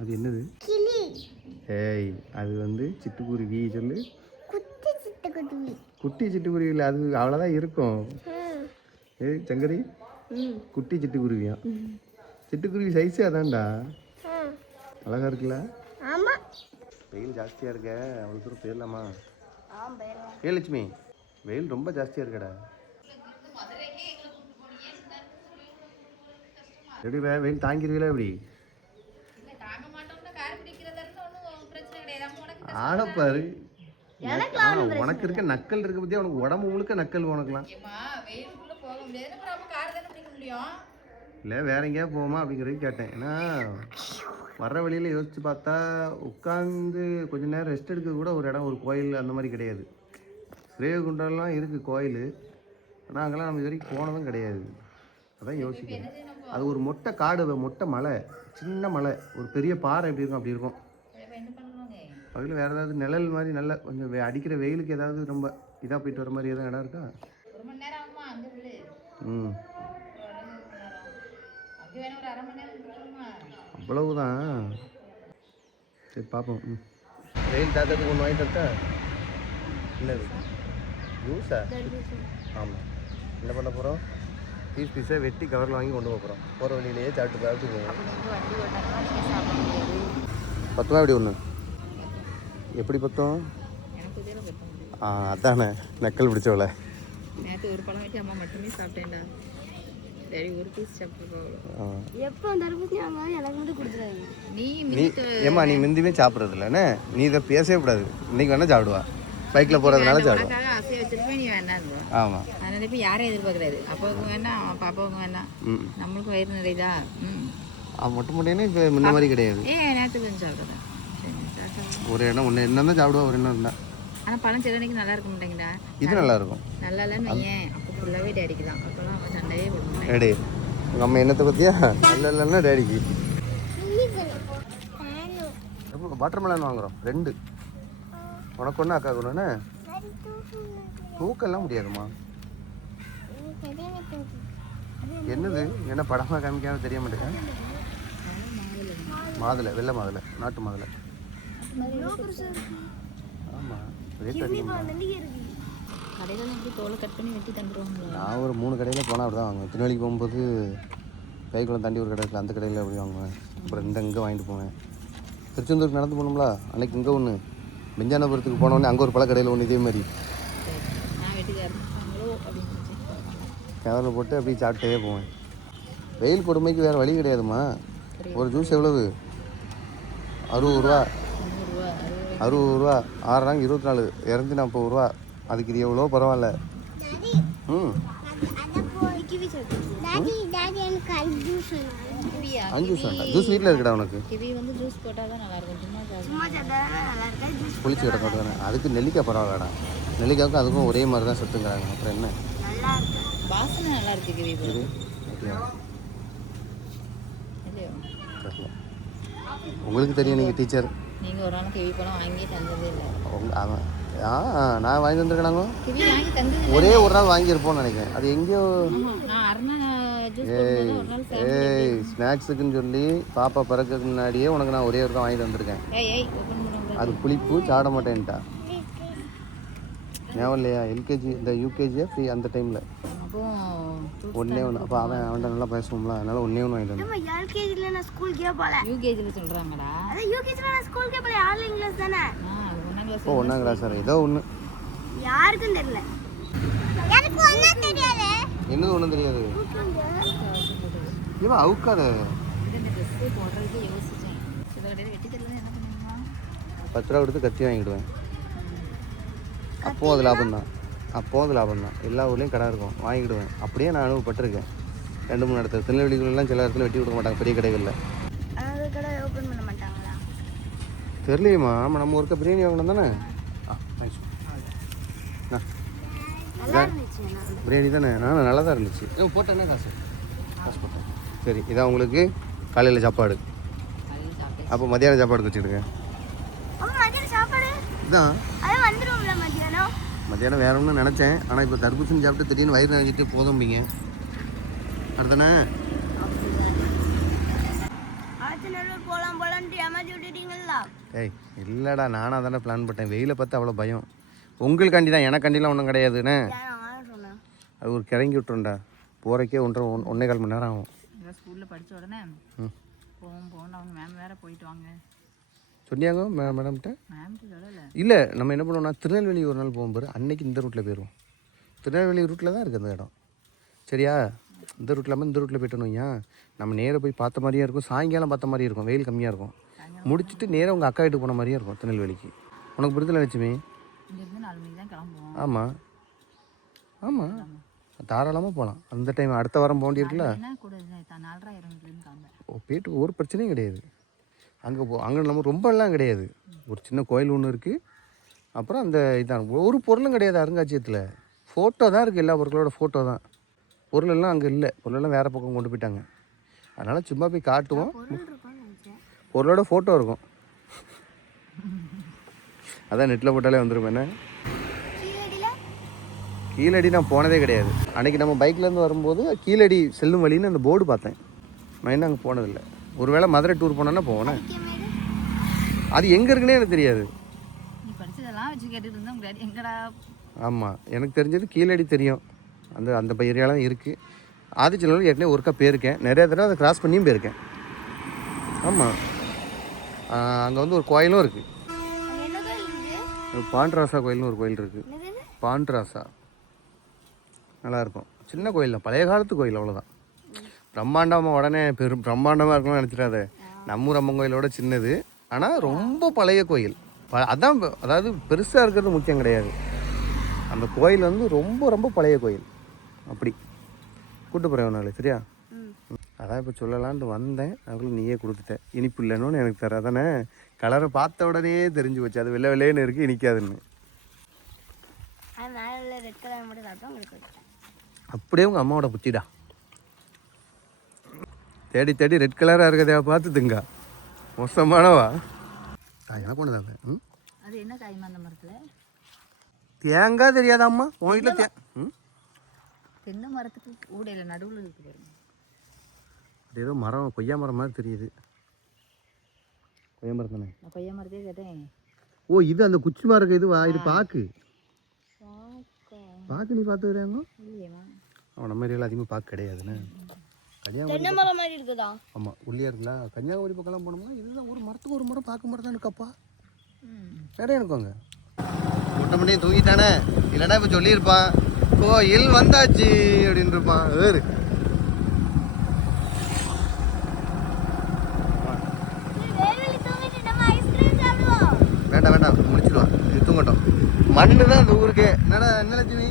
அது என்னது? ஏய், அது வந்து சிட்டுக்குருவி சொல்லு. குட்டி சிட்டுக்குருவி இல்லை, அது அவ்வளோதான் இருக்கும். ஏய் சங்கரி, குட்டி சிட்டுக்குருவியா? சிட்டுக்குருவி சைஸே அதான்டா. அழகா இருக்குல்ல? வெயில் ஜாஸ்தியாக இருக்க, அவ்வளோ தூரம் போயிடலாமா? ஏ லட்சுமி, வெயில் ரொம்ப ஜாஸ்தியாக இருக்கடா. எப்படி வெயில் தாங்கிருவீங்களா? எப்படி ஆடப்பாரு, உனக்கு இருக்க நக்கல் இருக்க பத்தியா? உனக்கு உடம்பு முழுக்க நக்கல் உனக்குலாம். இல்லை வேற எங்கேயா போமா அப்படிங்கிறது கேட்டேன். ஏன்னா வர்ற வழியில் யோசிச்சு பார்த்தா உட்காந்து கொஞ்ச நேரம் ரெஸ்ட் எடுக்க கூட ஒரு இடம், ஒரு கோயில் அந்த மாதிரி கிடையாது. ஸ்ரீகுண்டம்லாம் இருக்குது கோயில், ஆனால் அங்கெல்லாம் நம்ம இது வரைக்கும் போனதும் கிடையாது. அதான் யோசிக்கிறேன். அது ஒரு மொட்டை காடு, மொட்டை மலை, சின்ன மலை, ஒரு பெரிய பாறை எப்படி இருக்கும் அப்படி இருக்கும். பக்கத்தில் வேறு ஏதாவது நிழல் மாதிரி நல்ல கொஞ்சம் அடிக்கிற வெயிலுக்கு ஏதாவது ரொம்ப இதாக போயிட்டு வர மாதிரி எதாவது இடம் இருக்கா? ம், அவ்வளவுதான். சரி பார்ப்போம். வெயில் தாத்தத்துக்கு ஒன்று வாங்கி தரட்டா? என்னது ஜூஸா? ஆமாம். என்ன பண்ண போகிறோம்? பீஸை வெட்டி கவரில் வாங்கி கொண்டு போகிறோம். போகிற வழியிலேயே சாப்பிட்டு பார்த்து போவோம். 10 ரூபா எப்படி ஒன்று? எப்படி பத்தோம்? அதானே நக்கல் பிடிச்சவள. நேற்று ஒரு பழம் வச்சு அம்மா மட்டுமே சாப்பிட்டேன்டா. சரி ஒரு பீஸ் சாப்பிட்டு எப்போ எனக்கு மட்டும் கொடுத்துருவாங்க. ஏம்மா நீ முந்தியுமே சாப்பிட்றது இல்லைண்ணே, நீ இதை பேசவே கூடாது. இன்னைக்கு வேணா சாப்பிடுவா, பைக்கில் போகிறதுனால சாப்பிடுவா. அசைய வச்சிருப்பேன், நீ வேண்டாம். ஆமாம், அதனால இப்போ யாரையும் எதிர்பார்க்கறாரு. அப்பாவுக்கும் வேண்டாம், பாப்பாவுக்கும் வேண்டாம், நம்மளுக்கும் வயிறு நிறையுதா? மட்டும் முட்டைன்னா இப்போ முன்ன மாதிரி கிடையாது. நேரத்துக்கு கொஞ்சம் சாப்பிட்றேன். ஒரு இடம் ஒன்று என்ன தான் சாப்பிடுவா, ஒரு எண்ணம் இருந்தால். ஆனால் பழம் சிலனைக்கு நல்லா இருக்க மாட்டேங்கடா. இது நல்லா இருக்கும். நல்லா இல்லைன்னு வையேன், அப்போ ஃபுல்லாகவே டேடிக்கு தான். அப்போலாம் அவன் சண்டையே போடுவான். டேடி உங்கள் அம்மா என்னத்தை பற்றியா? நல்லா இல்லைன்னா டேடிக்கு. வாட்டர் மெலன் வாங்குகிறோம் 2. உனக்கு ஒன்று அக்கா ஒன்றுண்ணே. தூக்கெல்லாம் முடியாதுமா. என்னது என்ன படமாக காமிக்காம தெரிய மாட்டேங்க? மாதுளை, வெள்ளை மாதுளை, நாட்டு மாதுளை. ஆமாம், ரேட் அதிகமாக. நான் ஒரு 3 கடையில் போனால் அப்படி தான் வாங்குவேன். திருநெல்வேலிக்கு போகும்போது கைக்குளம் தாண்டி ஒரு கடை இருக்குது, அந்த கடையில் அப்படி வாங்குவேன். அப்புறம் இங்கே வாங்கிட்டு போவேன். திருச்செந்தூருக்கு நடந்து போகணும்ல, அன்றைக்கி இங்கே ஒன்று, பெஞ்சானபுரத்துக்கு போனோடனே அங்கே ஒரு பல கடையில் ஒன்று இதே மாதிரி கவரில் போட்டு அப்படியே சாப்பிட்டே போவேன். வெயில் கொடுமைக்கு வேறு வழி கிடையாதுமா. ஒரு ஜூஸ் எவ்வளவு? 60 ரூபா. 60 ரூபா. 6 ரூபாங்க 24, 240 ரூபா. அதுக்கு இது எவ்வளோ பரவாயில்ல. ஜூஸ் வேண்டாம். ஜூஸ் வீட்டில் இருக்குடா உனக்கு. புளிச்சு கிடக்கும் தானே. அதுக்கு நெல்லிக்காய் பரவாயில்லடா. நெல்லிக்காய்க்கும் அதுக்கும் ஒரே மாதிரி தான் சுட்டுங்கிறாங்க. அப்புறம் என்ன? உங்களுக்கு தெரியும், நீங்கள் டீச்சர். நீங்கள் ஒரு நாள் கிவி பழம் வாங்கி தந்ததே இல்லை. அவன் நான் வாங்கி தந்துருக்கேனாங்க. ஒரே ஒரு நாள் வாங்கியிருப்போம்னு நினைக்கிறேன். அது எங்கேயோ ஏய் ஸ்நாக்ஸுக்குன்னு சொல்லி பாப்பா பிறக்கிறதுக்கு முன்னாடியே உனக்கு நான் ஒரே ஒரு தான் வாங்கி தந்துருக்கேன். அது புளிப்பு சாட மாட்டேன்ட்டா. ஞாபகம் இல்லையா? எல்கேஜி இந்த யூகேஜியா ஃப்ரீ அந்த டைமில் ஒன்றே ஒன்று. அப்போ அவன்கிட்ட நல்லா பேசுவோம்ல, அதனால ஒன்றே ஒன்று வாங்கிட்டு வந்தேன். எல்கேஜியில் நான் ஸ்கூலுக்கே போகல. யூகேஜியில் சொல்கிறாங்கடா. அதான் யூகேஜியில் நான் ஸ்கூலுக்கே போகல. ஆல் இங்கிலீஷ் தானே. ஓ 1ஆம் கிளாஸ் சார், ஏதோ ஒன்று. யாருக்கும் தெரியல. எனக்கு ஒன்றும் தெரியாது. என்னது ஒன்றும் தெரியாது? இவன் அவுக்காத. 10 ரூபா கொடுத்து கத்தி வாங்கிடுவேன். அப்போது அது லாபம் தான். எல்லா ஊர்லேயும் கடை இருக்கும், வாங்கிடுவேன். அப்படியே நான் அனுபவப்பட்டிருக்கேன். 2-3 இடத்துல. திருநெல்வேலிக்குள்ளெல்லாம் சில இடத்துல வெட்டி கொடுக்க மாட்டாங்க, பெரிய கடைகளில். தெரியலையுமா? ஆமாம், நம்ம ஒருக்க பிரியாணி வாங்கணும் தானே. பிரியாணி தானே. நான் நல்லா தான் இருந்துச்சு. போட்டேன்னா காசு போட்டேன். சரி, இதான் உங்களுக்கு காலையில் சாப்பாடு. அப்போ மதியானம் சாப்பாடு வச்சுக்கிடுங்க. இதான் மத்தியானம் வேற ஒன்று நினச்சேன். ஆனால் இப்போ தர்பூசணி சாப்பிட்டு திடீர்னு வயிறு நினைச்சிட்டு போதும்பிங்க. அடுத்தண்ணே ஏய் இல்லைடா நானாக தானே பிளான் பண்ணிட்டேன். வெயிலை பார்த்து அவ்வளோ பயம். உங்களுக்காண்டி தான், எனக்காண்டிலாம் ஒன்றும் கிடையாதுண்ணே. அது ஒரு கிறங்கி விட்டுருண்டா. போகிறக்கே 1.5 மணி நேரம் ஆகும். ஸ்கூலில் படித்த உடனே போகும் அவங்க மேம் வேறு போயிட்டு வாங்க சொன்னியாங்க மேடம்கிட்ட? மேம்கிட்ட சொல்லலை. இல்லை நம்ம என்ன பண்ணுவோம்னா திருநெல்வேலி ஒரு நாள் போகும்போது அன்னைக்கு இந்த ரூட்டில் போயிடுவோம். திருநெல்வேலி ரூட்டில் தான் இருக்குது அந்த இடம். சரியா? இந்த ரூட்டில் இல்லாமல் இந்த ரூட்டில் போய்ட்டு வையா, நம்ம நேராக போய் பார்த்த மாதிரியே இருக்கும். சாயங்காலம் பார்த்த மாதிரியே இருக்கும். வெயில் கம்மியாக இருக்கும். முடிச்சுட்டு நேராக உங்கள் அக்கா வீட்டுக்கு போன மாதிரியே இருக்கும் திருநெல்வேலிக்கு. உனக்கு புரிதல லட்சுமி? இங்கேருந்து 4 மணிக்கு தான் கிளம்புவோம். ஆமாம் ஆமாம், தாராளமாக போகலாம். அந்த டைம் அடுத்த வாரம் போக வேண்டியிருக்குல்ல. ஓ போயிட்டு ஒரு பிரச்சனையும் கிடையாது. அங்கே நம்ம ரொம்பலாம் கிடையாது. ஒரு சின்ன கோயில் ஒன்று இருக்குது. அப்புறம் அந்த இதான் ஒரு பொருளும் கிடையாது அருங்காட்சியகத்தில். ஃபோட்டோ தான் இருக்குது. எல்லா பொருட்களோட ஃபோட்டோ தான். பொருளெல்லாம் அங்கே இல்லை. பொருளெல்லாம் வேறு பக்கம் கொண்டு போயிட்டாங்க. அதனால் சும்மா போய் காட்டுவோம். பொருளோட ஃபோட்டோ இருக்கும். அதான் நெட்டில் போட்டாலே வந்துடும். என்ன கீழடி நான் போனதே கிடையாது. அன்றைக்கி நம்ம பைக்லேருந்து வரும்போது கீழடி செல்லும் வழின்னு அந்த போர்டு பார்த்தேன். நான் இன்னும் அங்கே போனதில்லை. ஒருவேளை மதுரை டூர் போனேன்னா போனேன். அது எங்கே இருக்குன்னே எனக்கு தெரியாது. ஆமாம், எனக்கு தெரிஞ்சது கீழடி தெரியும். அந்த ஏரியாலாம் இருக்குது. ஆதிச்சநல்லூர் ஏற்கனவே ஒருக்கா போயிருக்கேன். நிறைய தடவை அதை கிராஸ் பண்ணியும் போயிருக்கேன். ஆமாம், அங்கே வந்து ஒரு கோயிலும் இருக்குது. பாண்டராசா கோயில்னு ஒரு கோயில் இருக்குது. பாண்டராசா நல்லாயிருக்கும். சின்ன கோயில் தான், பழைய காலத்து கோயில், அவ்வளோதான். பிரம்மாண்டமாக உடனே பிரம்மாண்டமாக இருக்கணும்னு நினச்சிடாத. நம்ம அம்மன் கோயிலோட சின்னது, ஆனால் ரொம்ப பழைய கோயில். அதான், அதாவது பெருசாக இருக்கிறது முக்கியம் கிடையாது. அந்த கோயில் வந்து ரொம்ப ரொம்ப பழைய கோயில். அப்படி கூட்டு போகிறேன் நாள். சரியா? அதான் இப்போ சொல்லலான்ட்டு வந்தேன். அதுக்குள்ளே நீயே கொடுத்துட்ட. இனிப்பு இல்லைன்னு எனக்கு தர. அதானே கலரை பார்த்த உடனே தெரிஞ்சு போச்சு. அது வெள்ளை வெள்ளைன்னு இருக்குது, இனிக்காதுன்னு. அப்படியே உங்கள் அம்மாவோட புத்திடா. தேடி தேடி ரெட் கலராக இருக்கிறதையா பார்த்து திங்க. மோசமானவா? எனக்கு ஒன்று தான். அது என்ன காய்மா அந்த மரத்தில்? தேங்காய் தெரியாதா அம்மா? உன் வீட்டில் தென்னை மரத்துக்கு ஊடையில் நடுவில் இருக்குது. ஏதோ மரம், கொய்யா மரம் மாதிரி தெரியுது. கொய்யா மரம் தானே? நான் கொய்யா மரத்தையே கேட்டேன். ஓ இது அந்த குச்சி மரம் இருக்கு. இதுவா? இது பாக்கு. பாக்கு நீ பார்த்துக்கிறேங்க? இல்லையேம்மா. அவன் நம்ம ஏரியாவில் அதிகமாக பாக்கு கிடையாதுண்ணே. தென்னை மரம் மாதிரி இருக்குதா? ஆமாம், உள்ளே இருக்குல்ல. கன்னியாகுமரி பக்கம்லாம் போனோம்னா இதுதான் ஒரு மரத்துக்கு ஒரு மரம் பாக்கு மரம் தான் இருக்கப்பா. நிறைய இருக்குங்க. முட்டை மணியும் தூங்கிட்டானே, இல்லைன்னா இப்போ சொல்லியிருப்பான் கோயில் வந்தாச்சு அப்படின்னு இருப்பான். வேறு வேண்டாம் வேண்டாம், முடிச்சிடுவான். இது தூங்கட்டும். மண்ணு தான் இந்த ஊருக்கு. என்னடா என்ன லட்சுமி?